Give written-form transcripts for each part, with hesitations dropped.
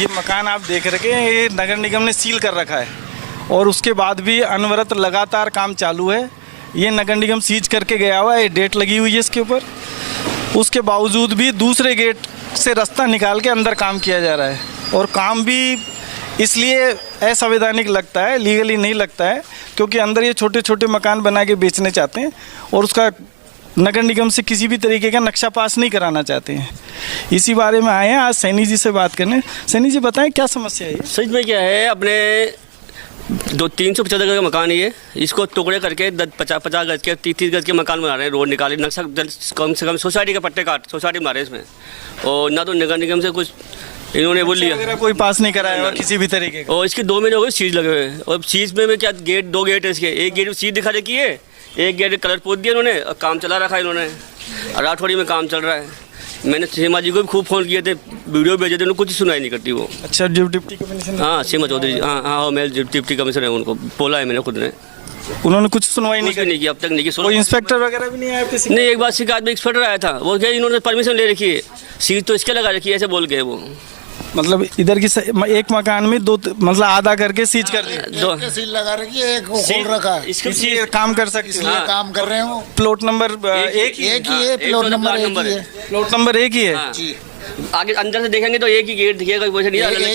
ये मकान आप देख रखे हैं, ये नगर निगम ने सील कर रखा है और उसके बाद भी अनवरत लगातार काम चालू है। ये नगर निगम सीज करके गया हुआ है, डेट लगी हुई है इसके ऊपर। उसके बावजूद भी दूसरे गेट से रास्ता निकाल के अंदर काम किया जा रहा है और काम भी इसलिए असंवैधानिक लगता है, लीगली नहीं लगता है, क्योंकि अंदर ये छोटे छोटे मकान बना के बेचने चाहते हैं और उसका नगर निगम से किसी भी तरीके का नक्शा पास नहीं कराना चाहते हैं। इसी बारे में आए हैं आज सैनी जी से बात करने। सैनी जी बताएं क्या समस्या है? सच में क्या है, अपने 350 गज का मकान ये, इसको टुकड़े करके 50 गज के 30 गज के मकान बना रहे हैं। रोड निकाले, नक्शा कम से कम सोसाइटी का पट्टे काट सोसाइटी बना रहे हैं इसमें। और ना तो नगर निगम से कुछ इन्होंने बोल लिया, कोई पास नहीं कराया और किसी भी तरीके का। और इसके 2 महीने हो गए सीज लगे हुए। और सीज में क्या गेट, 2 गेट है इसके। एक गेट सीज दिखा रखी है, एक गेट कलर पोत दिया इन्होंने और काम चला रखा है इन्होंने। राठौड़ी में काम चल रहा है। मैंने सीमा जी को भी खूब फ़ोन किए थे, वीडियो भेजे थे, उन्होंने कुछ सुनाई नहीं करती वो। अच्छा, डिप्टी कमिश्नर? हाँ, सीमा चौधरी जी, हाँ मैं डिप्टी कमिश्नर है, उनको बोला है मैंने खुद ने। उन्होंने कुछ सुनवाई नहीं की अब तक नहीं की। कोई इंस्पेक्टर वगैरह भी नहीं आया किसी? नहीं, एक बार शिकायत में इंस्पेक्टर आया था, वो क्या इन्होंने परमिशन ले रखी है, सीज तो इसके लगा रखी है, ऐसे बोल गए वो। मतलब इधर की एक मकान में दो, मतलब आधा करके सीज कर दिया। दो सील लगा रखी है, एक को खोल रखा है, इसलिए काम कर सकते, इसलिए काम कर रहे हो। प्लॉट नंबर एक ही है, प्लॉट नंबर एक ही है जी। आगे अंदर से देखेंगे तो एक ही गेट दिखेगा, एक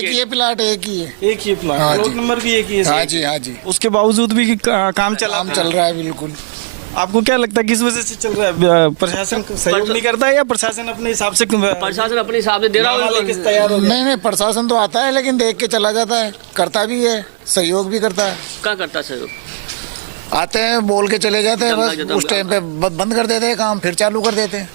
ही है, प्लाट एक ही है, एक ही प्लाट, प्लॉट नंबर भी एक ही है। हाँ जी, हाँ जी। उसके बावजूद भी काम चल रहा है। बिल्कुल। आपको क्या लगता है किस वजह से चल रहा है? प्रशासन सहयोग नहीं करता है या प्रशासन अपने हिसाब से? प्रशासन अपने हिसाब से दे रहा है। नहीं, प्रशासन तो आता है लेकिन देख के चला जाता है, करता भी है, सहयोग भी करता है। क्या करता है सहयोग? आते हैं, बोल के चले जाते हैं, बस उस टाइम पे बंद कर देते हैं काम, फिर चालू कर देते हैं।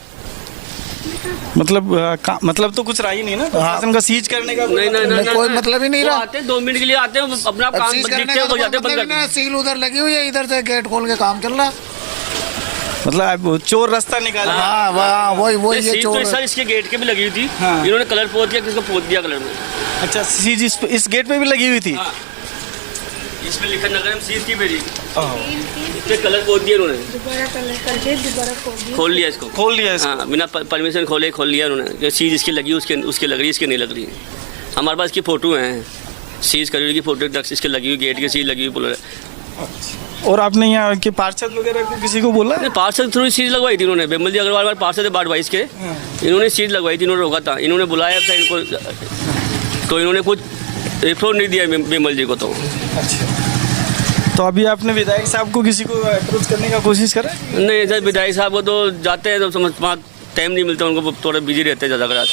मतलब तो कुछ रहा ही नहीं ना प्रशासन का सीज करने का? नहीं, कोई मतलब ही नहीं रहा। आते 2 मिनट के लिए आते हैं, अपना काम हो जाते हैं। सील उधर लगी हुई है, इधर से गेट खोल के काम चल रहा है। मतलब चोर रास्ता निकाला। हाँ, वही ये चोर। सर इसके गेट के भी लगी हुई थी। हाँ। इन्होंने कलर पोत दिया, किसको पोत दिया कलर में। अच्छा, सीज इस गेट पे भी लगी हुई थी। हाँ। इसमें लिखा नगर में सीज थी मेरी, इसके कलर पोत दिया इन्होंने, खोल लिया इसको। हाँ, बिना परमिशन खोले खोल लिया उन्होंने। सीज इसकी लगी, उसके लग रही, इसके नहीं लग रही। हमारे पास इसकी फोटो हैं, सीज करी हुई की फोटो इसके लगी हुई, गेट की सीज लगी हुई पूरा। और आपने यहाँ के पार्षद वगैरह को किसी को बोला? पार्षद थ्रू सीज लगवाई थी इन्होंने। बेमल जी अग्रवाल पार्षद है बाढ़ 22 के, इन्होंने सीज लगवाई थी, इन्होंने रोका था, इन्होंने बुलाया था इनको, तो इन्होंने कुछ रिपोर्ट नहीं दिया बेमल जी को। तो अच्छा, तो अभी आपने विधायक साहब को किसी को अप्रोच करने का कोशिश करा? नहीं सर, विधायक साहब को तो जाते हैं तो समझ टाइम नहीं मिलता उनको, थोड़ा बिजी रहते हैं ज़्यादा।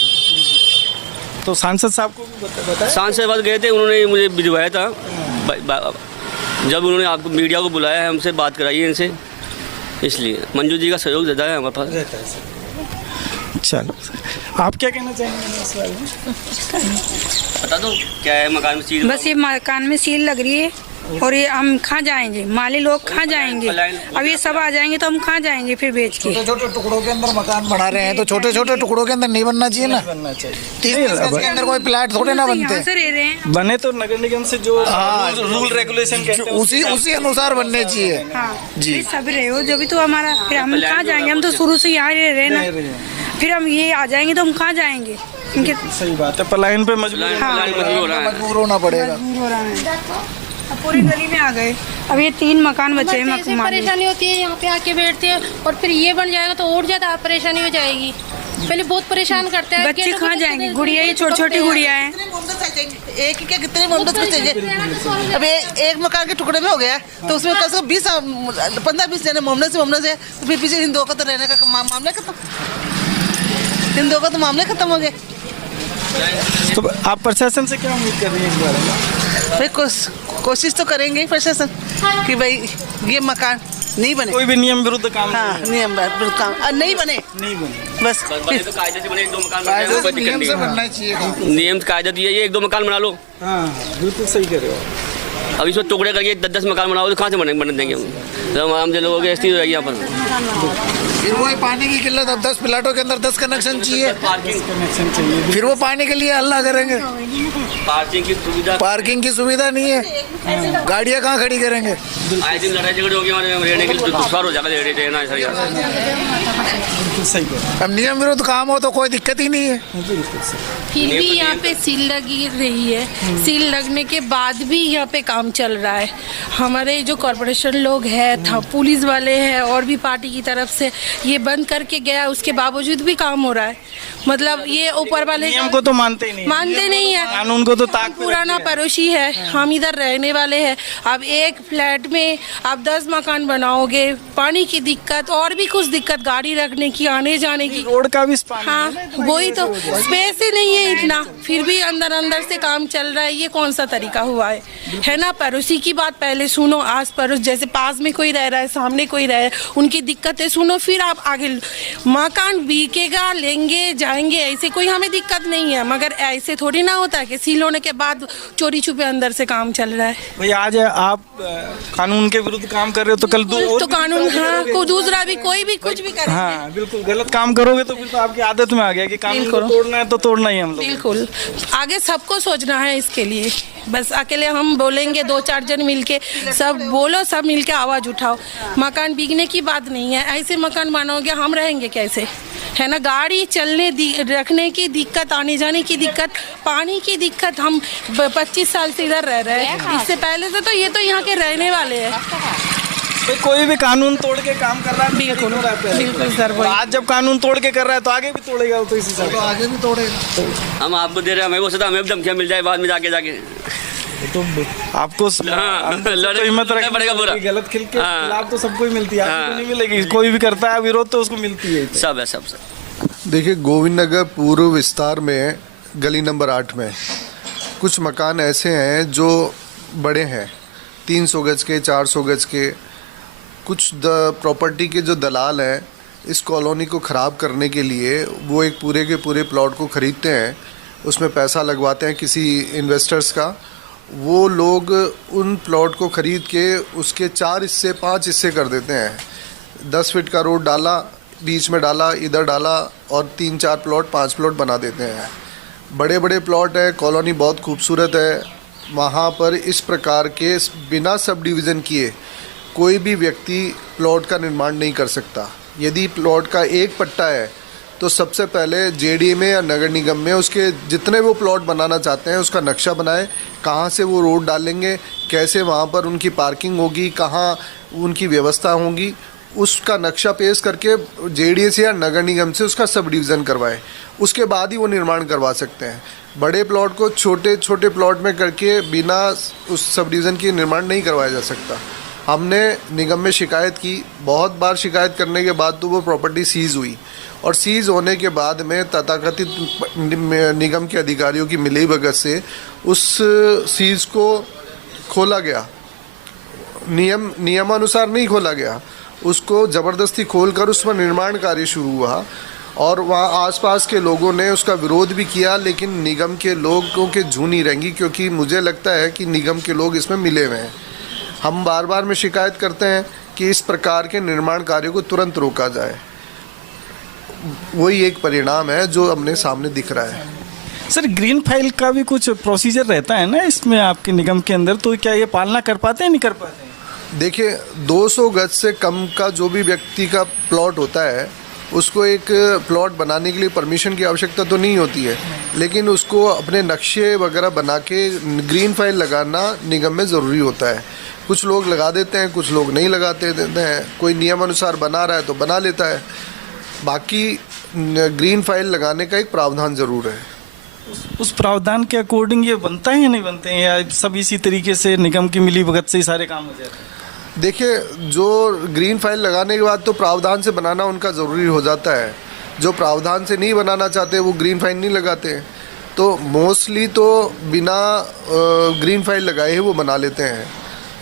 तो सांसद साहब को भी बताया? सांसद बात गए थे, उन्होंने मुझे भिजवाया था। जब उन्होंने आपको मीडिया को बुलाया है, हमसे बात कराई है इनसे, इसलिए मंजू जी का सहयोग ज़्यादा है हमारे पास। चलो, आप क्या कहना चाहेंगे इस बारे में? बता दो क्या है मकान में सील? बस ये मकान में सील लग रही है और ये हम कहाँ जाएंगे, माली लोग कहाँ जाएंगे? अब ये सब आ जाएंगे तो हम कहाँ जाएंगे फिर बेच के? छोटे छोटे टुकड़ों के अंदर मकान बना रहे हैं, तो छोटे छोटे टुकड़ों के अंदर नहीं बनना चाहिए ना। 30 के अंदर कोई प्लाट थोड़े ना बनते हैं। बने तो नगर निगम से जो रूल रेगुलेशन कहते हैं उसी अनुसार बनने चाहिए। जी, सब रहे हो जो भी, तो हमारा फिर हम कहाँ जाएंगे? हम तो शुरू से यहाँ रहे ना, फिर हम ये आ जाएंगे तो हम कहाँ जाएंगे? सही बात है, पलायन पे मजबूर होना पड़ेगा। पूरी गली में आ गए, अब ये 3 मकान बचे हैं। परेशानी होती है, यहाँ पे आके बैठते हैं और फिर ये बन जाएगा तो और ज्यादा परेशानी हो जाएगी। पहले बहुत परेशान करते हैं। बच्चे कहाँ जाएंगे? गुड़िया, ये छोटी छोटी गुड़िया है। एक के कितने मोमडस में चाहिए? अब एक मकान के टुकड़े में हो गया तो उसमें कम से कम 15-20 जने मोमडस है, तो फिर पीछे इन दो का तो रहने का मामला खत्म, इन दो का तो मामले खत्म हो गए। तो आप प्रशासन से क्या उम्मीद कर रही हैं इस बारे में? भाई कोशिश तो करेंगे प्रशासन कि भाई ये मकान नहीं बने, कोई भी नियम विरुद्ध काम। हाँ, नियम विरुद्ध काम नहीं बने बस। तो कायदे से बने 1-2 मकान बनना चाहिए, नियम कायदा दिया, ये 1-2 मकान बना लो। हाँ, बिल्कुल सही कह रहे हो। अब इसमें टुकड़े करके 10-10 मकान बनाओ तो कहाँ से बन देंगे हम? तो आम जो लोगों की स्थिति हो जाएगी यहाँ पर। फिर वही पानी की किल्लत, अब 10 प्लाटों के अंदर 10 कनेक्शन चाहिए, कनेक्शन चाहिए। फिर वो पानी के लिए हल्ला करेंगे। पार्किंग की सुविधा नहीं है, गाड़ियाँ कहाँ खड़ी करेंगे? आए दिन लड़ाई झगड़े हो गए हमारे, रहने के लिए दुश्वार हो जाएगा रहना सर। सही कह अब नियम विरुद्ध काम हो तो कोई दिक्कत ही नहीं है। फिर भी यहाँ पे सील लगी रही है, सील लगने के बाद भी यहाँ पे काम चल रहा है। हमारे जो कॉरपोरेशन लोग हैं, पुलिस वाले हैं और भी पार्टी की तरफ से ये बंद करके गया, उसके बावजूद भी काम हो रहा है। मतलब ये ऊपर वाले नियम को तो मानते ही नहीं, मानते नहीं है, कानून को तो ताक पे पुराना पड़ोसी है, हम इधर रहने वाले हैं। अब एक फ्लैट में आप 10 मकान बनाओगे, पानी की दिक्कत और भी कुछ दिक्कत, गाड़ी रखने की, आने जाने की, रोड का भी हाँ वही तो स्पेस ही नहीं है इतना, फिर भी अंदर अंदर से काम चल रहा है। ये कौन सा तरीका हुआ है ना? पड़ोसी की बात पहले सुनो, आस पड़ोस जैसे पास में कोई रह रहा है, सामने कोई रह रहा है, उनकी दिक्कतें सुनो, फिर आप आगे। मकान बिकेगा, लेंगे जाएंगे, ऐसे कोई हमें दिक्कत नहीं है, मगर ऐसे थोड़ी ना होता है कि सील होने के बाद चोरी छुपे अंदर से काम चल रहा है। भाई आज आप कानून के विरुद्ध काम कर रहे हो तो कल तो कानून, हाँ को दूसरा भी कोई भी कुछ भी करे। हाँ बिल्कुल, गलत काम करोगे तो फिर तो आपकी आदत में आ गया कि कानून को तोड़ना है तो तोड़ना ही हम लोग। बिल्कुल, आगे सबको सोचना है इसके लिए, बस अकेले हम बोलेंगे 2-4 जन मिलके सब बोलो, सब मिलके आवाज उठाओ। मकान बिकने की बात नहीं है, ऐसे मकान बनाओगे हम रहेंगे कैसे, है ना? गाड़ी चलने रखने की दिक्कत, आने जाने की दिक्कत, पानी की दिक्कत। हम 25 साल से इधर रह रहे हैं, इससे पहले से तो ये तो यहाँ के रहने वाले हैं। तो कोई भी कानून तोड़ के काम कर रहा है, बिल्कुल बिल्कुल सर, आज जब कानून तोड़ के कर रहा है तो आगे भी तोड़ेगा, तो इसी हिसाब से आगे भी तोड़ेगा। हम आपको दे रहे हैं, हमें वो सदा हमें भी धमकियाँ मिल जाए बाद में जाके तो आपको लड़े हिम्मत रखनी पड़ेगा पूरा। गलत के खिलाफ तो सबको ही मिलती है, आपको नहीं मिलेगी। कोई भी करता है विरोध तो उसको मिलती है, सब है सब। देखिए, गोविंद नगर पूर्व विस्तार में गली नंबर 8 में कुछ मकान ऐसे हैं जो बड़े हैं, 300 गज के, 400 गज के। कुछ प्रॉपर्टी के जो दलाल हैं इस कॉलोनी को ख़राब करने के लिए वो एक पूरे के पूरे प्लॉट को ख़रीदते हैं, उसमें पैसा लगवाते हैं किसी इन्वेस्टर्स का। वो लोग उन प्लॉट को ख़रीद के उसके 4 हिस्से 5 हिस्से कर देते हैं। 10 फीट का रोड डाला, बीच में डाला, इधर डाला और 3-4 प्लॉट 5 प्लॉट बना देते हैं। बड़े बड़े प्लॉट है, कॉलोनी बहुत खूबसूरत है। वहाँ पर इस प्रकार के बिना सब डिवीज़न किए कोई भी व्यक्ति प्लॉट का निर्माण नहीं कर सकता। यदि प्लॉट का एक पट्टा है तो सबसे पहले जेडीए में या नगर निगम में उसके जितने वो प्लॉट बनाना चाहते हैं उसका नक्शा बनाए, कहाँ से वो रोड डालेंगे, कैसे वहाँ पर उनकी पार्किंग होगी, कहाँ उनकी व्यवस्था होगी, उसका नक्शा पेश करके जेडीए से या नगर निगम से उसका सब डिवीज़न करवाए, उसके बाद ही वो निर्माण करवा सकते हैं। बड़े प्लॉट को छोटे छोटे प्लॉट में करके बिना उस सब डिवीज़न के निर्माण नहीं करवाया जा सकता। हमने निगम में शिकायत की, बहुत बार शिकायत करने के बाद तो वो प्रॉपर्टी सीज़ हुई और सीज़ होने के बाद में तथाकथित निगम के अधिकारियों की मिलीभगत से उस सीज़ को खोला गया। नियमानुसार नहीं खोला गया, उसको ज़बरदस्ती खोलकर उसमें निर्माण कार्य शुरू हुआ और वहाँ आसपास के लोगों ने उसका विरोध भी किया, लेकिन निगम के लोगों के जू नहीं रहेंगी, क्योंकि मुझे लगता है कि निगम के लोग इसमें मिले हुए हैं। हम बार बार में शिकायत करते हैं कि इस प्रकार के निर्माण कार्यों को तुरंत रोका जाए। वही एक परिणाम है जो अपने सामने दिख रहा है। सर, ग्रीन फाइल का भी कुछ प्रोसीजर रहता है ना इसमें आपके निगम के अंदर, तो क्या ये पालना कर पाते हैं, नहीं कर पाते हैं? देखिए, 200 गज से कम का जो भी व्यक्ति का प्लॉट होता है उसको एक प्लॉट बनाने के लिए परमिशन की आवश्यकता तो नहीं होती है, लेकिन उसको अपने नक्शे वगैरह बना के ग्रीन फाइल लगाना निगम में ज़रूरी होता है। कुछ लोग लगा देते हैं, कुछ लोग नहीं लगाते देते हैं, कोई नियम अनुसार बना रहा है तो बना लेता है। बाकी ग्रीन फाइल लगाने का एक प्रावधान ज़रूर है। उस प्रावधान के अकॉर्डिंग ये बनता है या नहीं बनते हैं, या सब इसी तरीके से निगम की मिलीभगत से ही सारे काम हो जाते हैं? देखिए, जो ग्रीन फाइल लगाने के बाद तो प्रावधान से बनाना उनका ज़रूरी हो जाता है। जो प्रावधान से नहीं बनाना चाहते वो ग्रीन फाइल नहीं लगाते, तो मोस्टली तो बिना ग्रीन फाइल लगाए ही वो बना लेते हैं,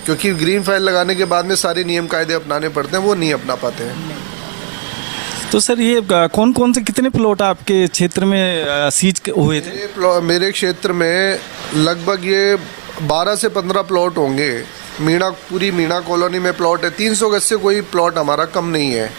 क्योंकि ग्रीन फाइल लगाने के बाद में सारे नियम कायदे अपनाने पड़ते हैं, वो नहीं अपना पाते हैं। तो सर, ये कौन कौन से कितने प्लॉट आपके क्षेत्र में सीज हुए थे? मेरे क्षेत्र में लगभग ये 12 से 15 प्लॉट होंगे। पूरी मीणा कॉलोनी में प्लॉट है, 300 गज से कोई प्लॉट हमारा कम नहीं है।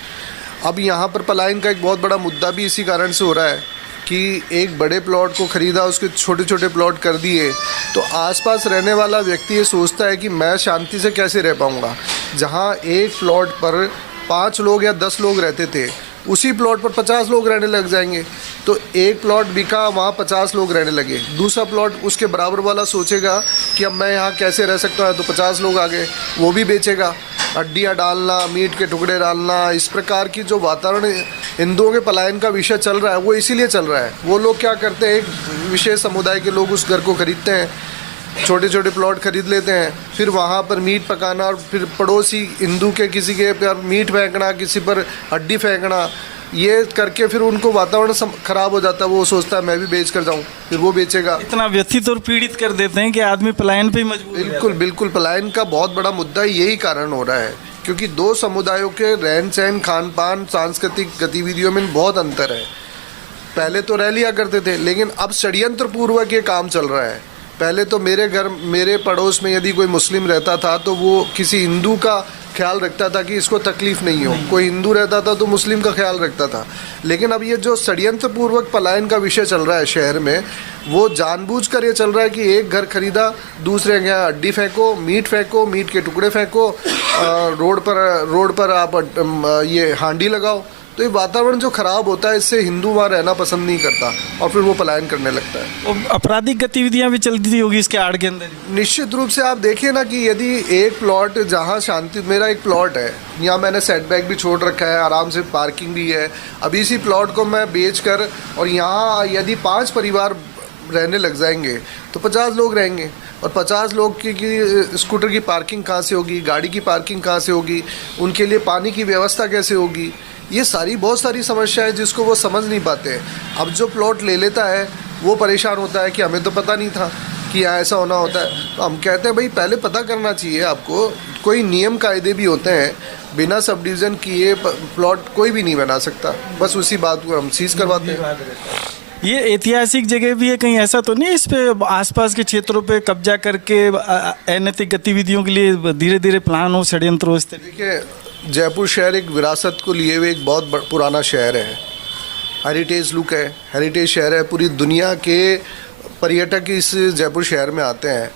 अब यहाँ पर पलायन का एक बहुत बड़ा मुद्दा भी इसी कारण से हो रहा है कि एक बड़े प्लॉट को ख़रीदा, उसके छोटे छोटे प्लॉट कर दिए, तो आसपास रहने वाला व्यक्ति ये सोचता है कि मैं शांति से कैसे रह पाऊँगा। जहाँ एक प्लॉट पर 5 लोग या 10 लोग रहते थे, उसी प्लॉट पर 50 लोग रहने लग जाएंगे। तो एक प्लॉट बिका, वहाँ 50 लोग रहने लगे। दूसरा प्लॉट उसके बराबर वाला सोचेगा कि अब मैं यहाँ कैसे रह सकता हूँ, तो 50 लोग आ गए, वो भी बेचेगा। हड्डियाँ डालना, मीट के टुकड़े डालना, इस प्रकार की जो वातावरण हिंदुओं के पलायन का विषय चल रहा है, वो इसीलिए चल रहा है। वो लोग क्या करते हैं, एक विशेष समुदाय के लोग उस घर को खरीदते हैं, छोटे छोटे प्लॉट खरीद लेते हैं, फिर वहाँ पर मीट पकाना, और फिर पड़ोसी हिंदू के किसी के पर मीट फेंकना, किसी पर हड्डी फेंकना, ये करके फिर उनको वातावरण खराब हो जाता है। वो सोचता है मैं भी बेच कर जाऊँ, फिर वो बेचेगा। इतना व्यथित और पीड़ित कर देते हैं कि आदमी पलायन पे ही मजबूर है। बिल्कुल बिल्कुल, पलायन का बहुत बड़ा मुद्दा यही कारण हो रहा है, क्योंकि दो समुदायों के रहन सहन, खान पान, सांस्कृतिक गतिविधियों में बहुत अंतर है। पहले तो रह लिया करते थे, लेकिन अब षड्यंत्र पूर्वक ये काम चल रहा है। पहले तो मेरे घर, मेरे पड़ोस में यदि कोई मुस्लिम रहता था तो वो किसी हिंदू का ख्याल रखता था कि इसको तकलीफ नहीं हो, कोई हिंदू रहता था तो मुस्लिम का ख्याल रखता था। लेकिन अब ये जो षड्यंत्र पूर्वक पलायन का विषय चल रहा है शहर में, वो जानबूझकर ये चल रहा है कि एक घर खरीदा, दूसरे के यहाँ हड्डी फेंको, मीट के टुकड़े फेंको, रोड पर आप ये हांडी लगाओ। तो ये वातावरण जो खराब होता है, इससे हिंदू वहाँ रहना पसंद नहीं करता और फिर वो पलायन करने लगता है। और आपराधिक गतिविधियां भी चलती होगी इसके आड़ के अंदर। निश्चित रूप से आप देखिए ना कि यदि एक प्लॉट जहाँ शांति, मेरा एक प्लॉट है, यहाँ मैंने सेटबैक भी छोड़ रखा है, आराम से पार्किंग भी है। अभी इसी प्लॉट को मैं बेच कर, और यहाँ यदि 5 परिवार रहने लग जाएंगे तो 50 लोग रहेंगे, और 50 लोग की स्कूटर की पार्किंग कहाँ से होगी, गाड़ी की पार्किंग कहाँ से होगी, उनके लिए पानी की व्यवस्था कैसे होगी। ये बहुत सारी समस्या है जिसको वो समझ नहीं पाते। अब जो प्लॉट ले लेता है वो परेशान होता है कि हमें तो पता नहीं था कि यहाँ ऐसा होना होता है। तो हम कहते हैं भाई पहले पता करना चाहिए आपको। कोई नियम कायदे भी होते हैं, बिना सब डिवीज़न किए प्लॉट कोई भी नहीं बना सकता, बस उसी बात को हम सीज करवाते हैं। ये ऐतिहासिक जगह भी है, कहीं ऐसा तो नहीं इस पे आसपास के क्षेत्रों पे कब्जा करके अनैतिक गतिविधियों के लिए धीरे धीरे प्लान हो, षड्यंत्र हो इस तरह? देखिए, जयपुर शहर एक विरासत को लिए हुए एक बहुत पुराना शहर है, हेरिटेज लुक है, हेरिटेज शहर है। पूरी दुनिया के पर्यटक इस जयपुर शहर में आते हैं।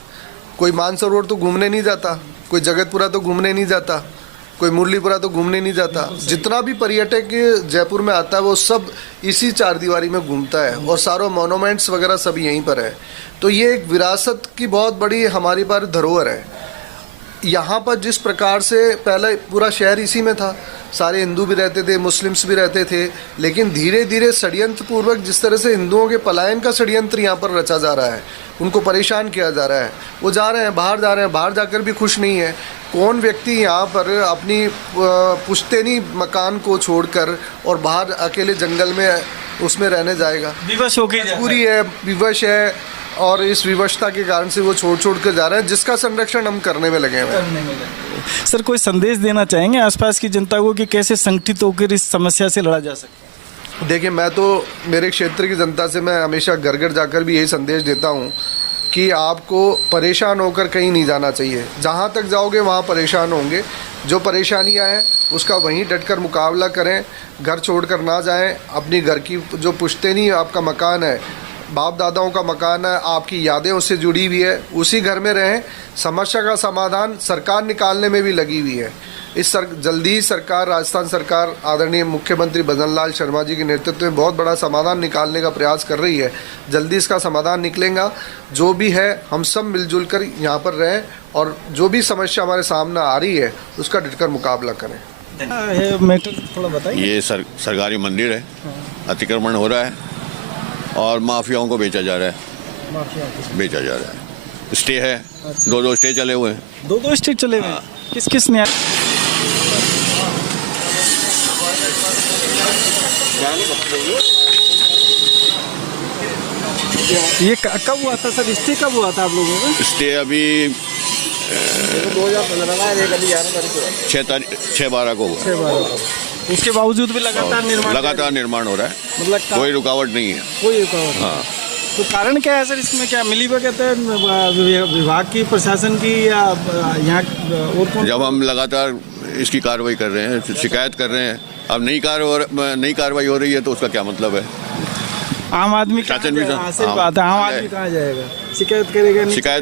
कोई मानसरोवर तो घूमने नहीं जाता, कोई जगतपुरा तो घूमने नहीं जाता, कोई मुरलीपुरा तो घूमने नहीं जाता। जितना भी पर्यटक जयपुर में आता है वो सब इसी चारदीवारी में घूमता है, और सारे मोनूमेंट्स वगैरह सब यहीं पर है। तो ये एक विरासत की बहुत बड़ी हमारी पर धरोहर है। यहाँ पर जिस प्रकार से पहले पूरा शहर इसी में था, सारे हिंदू भी रहते थे, मुस्लिम्स भी रहते थे, लेकिन धीरे धीरे षड्यंत्र पूर्वक जिस तरह से हिंदुओं के पलायन का षड्यंत्र यहाँ पर रचा जा रहा है, उनको परेशान किया जा रहा है। वो जा रहे हैं, बाहर जा रहे हैं, बाहर जाकर भी खुश नहीं है। कौन व्यक्ति यहाँ पर अपनी पुश्तैनी मकान को छोड़कर और बाहर अकेले जंगल में उसमें रहने जाएगा? विवश हो गई, पूरी है, विवश है, और इस विवशता के कारण से वो छोड़ कर जा रहे हैं, जिसका संरक्षण हम करने में लगे हुए हैं। सर, कोई संदेश देना चाहेंगे आसपास की जनता को कि कैसे संगठित होकर इस समस्या से लड़ा जा सकता है? देखिए, मैं तो मेरे क्षेत्र की जनता से मैं हमेशा घर घर जाकर भी यही संदेश देता हूँ कि आपको परेशान होकर कहीं नहीं जाना चाहिए। जहाँ तक जाओगे वहाँ परेशान होंगे। जो परेशानियाँ हैं उसका वहीं डटकर मुकाबला करें, घर छोड़कर ना जाएं। अपनी घर की जो पुश्तैनी आपका मकान है, बाप दादाओं का मकान है, आपकी यादें उससे जुड़ी हुई है, उसी घर में रहें। समस्या का समाधान सरकार निकालने में भी लगी हुई है। जल्दी ही सरकार, राजस्थान सरकार आदरणीय मुख्यमंत्री भजन लाल शर्मा जी के नेतृत्व में बहुत बड़ा समाधान निकालने का प्रयास कर रही है। जल्दी इसका समाधान निकलेगा। जो भी है हम सब मिलजुल कर यहाँ पर रहें, और जो भी समस्या हमारे सामने आ रही है उसका डटकर मुकाबला करें। मैटर थोड़ा बताइए। ये सरकारी मंदिर है, अतिक्रमण हो रहा है और माफियाओं को बेचा जा रहा है। स्टे है, 2 स्टे चले हुए हैं। 2 स्टे चले हुए हैं। किस ने? ये कब हुआ था सर? स्टे कब हुआ था आप लोगों का? स्टे अभी 6/12 को हुआ। उसके बावजूद भी लगातार निर्माण हो रहा है, मतलब कोई रुकावट नहीं है। कोई रुकावट? हाँ। तो कारण क्या है सर इसमें? क्या मिलीभगत है विभाग की, प्रशासन की, या यहाँ और कौन? जब हम लगातार इसकी कार्रवाई कर रहे हैं, शिकायत कर रहे हैं, अब नई कार्रवाई हो रही है तो उसका क्या मतलब है? आम आदमी शासन भी बात है, आम आदमी कहाँ जाएगा? शिकायत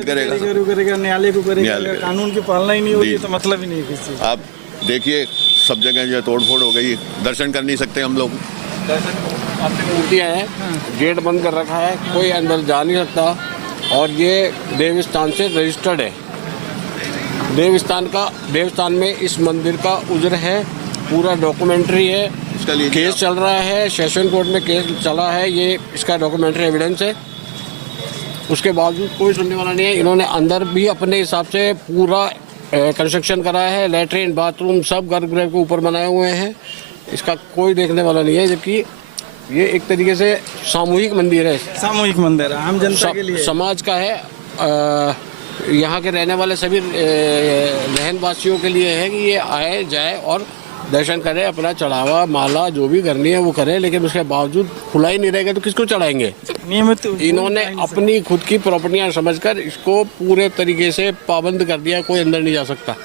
करेगा, न्यायालय को करेगा। कानून की पालना ही नहीं होगी तो मतलब ही नहीं है किसी। आप देखिए सब जगह जो तोड़फोड़ हो गई, दर्शन कर नहीं सकते हम लोग। मूर्तियाँ हैं, गेट बंद कर रखा है, कोई अंदर जा नहीं सकता। और ये देवस्थान से रजिस्टर्ड है। देवस्थान में इस मंदिर का उज्र है, पूरा डॉक्यूमेंट्री है, केस चल रहा है, सेशन कोर्ट में केस चला है, ये इसका डॉक्यूमेंट्री एविडेंस है। उसके बावजूद कोई सुनने वाला नहीं है। इन्होंने अंदर भी अपने हिसाब से पूरा कंस्ट्रक्शन कराया है, लैट्रिन बाथरूम सब गर्भगृह के ऊपर बनाए हुए हैं, इसका कोई देखने वाला नहीं है। जबकि ये एक तरीके से सामूहिक मंदिर है, आम जनता के लिए, समाज का है, यहाँ के रहने वाले सभी रहनवासियों के लिए है कि ये आए जाए और दर्शन करें, अपना चढ़ावा माला जो भी करनी है वो करें। लेकिन उसके बावजूद खुला ही नहीं रहेगा तो किसको चढ़ाएंगे? नियमित इन्होंने अपनी खुद की प्रॉपर्टियां समझकर इसको पूरे तरीके से पाबंद कर दिया, कोई अंदर नहीं जा सकता।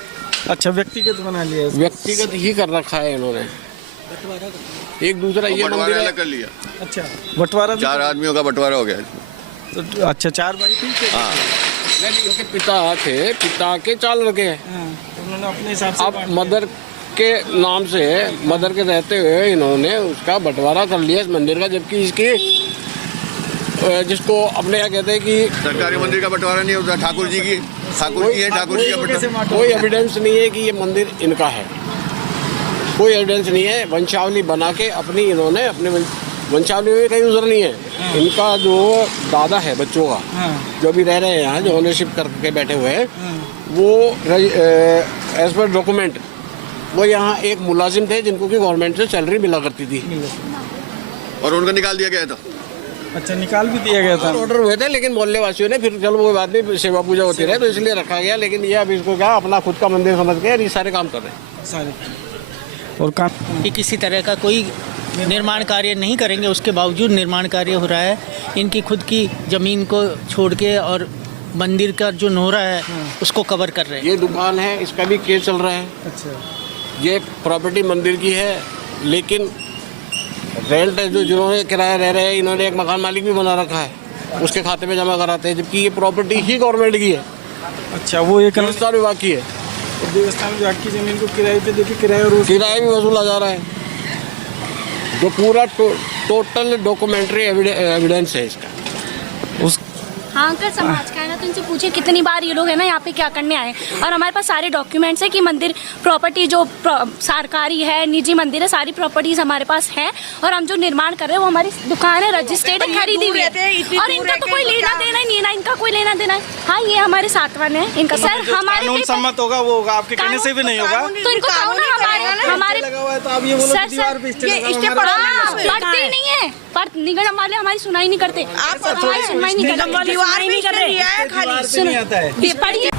अच्छा, व्यक्तिगत बना लिया, व्यक्तिगत ही कर रखा है इन्होंने। एक दूसरा ये मंदिर अलग कर लिया। अच्छा, बंटवारा 4 आदमियों का बंटवारा हो गया। तो अच्छा, 4 भाई थे। हाँ, इनके पिता के 4 लड़के हैं। उन्होंने अपने हिसाब से अब मदर के नाम से, मदर के रहते हुए इन्होंने उसका बंटवारा कर लिया इस मंदिर का। जबकि इसकी जिसको अपने यहाँ कहते हैं कि सरकारी मंदिर का बंटवारा नहीं होता, ठाकुर जी है, ठाकुर जी का बंटवारा। कोई एविडेंस नहीं है कि ये मंदिर इनका है, कोई एविडेंस नहीं है। वंशावली बना के अपने वंशावली में कहीं उजर नहीं है। इनका जो दादा है बच्चों का, जो भी रह रहे हैं यहाँ, जो ओनरशिप करके बैठे हुए हैं, वो एज पर डॉक्यूमेंट वो यहाँ एक मुलाजिम थे जिनको कि गवर्नमेंट से सैलरी मिला करती थी, और उनको निकाल दिया गया था। अच्छा, निकाल भी दिया गया था, ऑर्डर हुए थे। लेकिन मोहल्ले वासियों ने फिर चलो वो बात नहीं, सेवा पूजा होती रहे तो इसलिए रखा गया। लेकिन ये अब इसको क्या अपना खुद का मंदिर समझ के ये सारे काम कर रहे हैं सारे। और काम कि किसी तरह का कोई निर्माण कार्य नहीं करेंगे, उसके बावजूद निर्माण कार्य हो रहा है। इनकी खुद की ज़मीन को छोड़ के और मंदिर का जो नोरा है उसको कवर कर रहे हैं। ये दुकान है, इसका भी केस चल रहा है। अच्छा, ये प्रॉपर्टी मंदिर की है, लेकिन रेंट जो जिन्होंने किराया रह रहे हैं, इन्होंने एक मकान मालिक भी बना रखा है, उसके खाते में जमा कराते हैं। जबकि ये प्रॉपर्टी ही गवर्नमेंट की है। अच्छा, वो एक देवस्थान विभाग की है। देवस्थान विभाग की जमीन को किराए पे देके किराया भी वसूला जा रहा है। जो पूरा टोटल डॉक्यूमेंट्री एविडेंस है इसका। हाँ अंकल, समाज का है ना, तो इनसे पूछिए कितनी बार ये लोग है ना यहाँ पे क्या करने आए। और हमारे पास सारे डॉक्यूमेंट्स है कि मंदिर प्रॉपर्टी जो सरकारी है, निजी मंदिर है, सारी प्रॉपर्टीज हमारे पास है। और हम जो निर्माण कर रहे हैं वो हमारी दुकान है, रजिस्टर्ड है, खरीदी हुई है। और इनका तो कोई लेना देना ही नहीं है ना, इनका कोई लेना देना है। हाँ, ये हमारे साथवान है इनका। सर हमारे कानून सम्मत होगा वो होगा, आपके कहने से भी नहीं होगा। तो इनको हमारे पढ़ते नहीं है, पर निगम वाले हमारी सुनाई नहीं करते। आप हमारी सुनवाई नहीं करते, नहीं कर रहे हैं, खाली नहीं आता है। पढ़िए।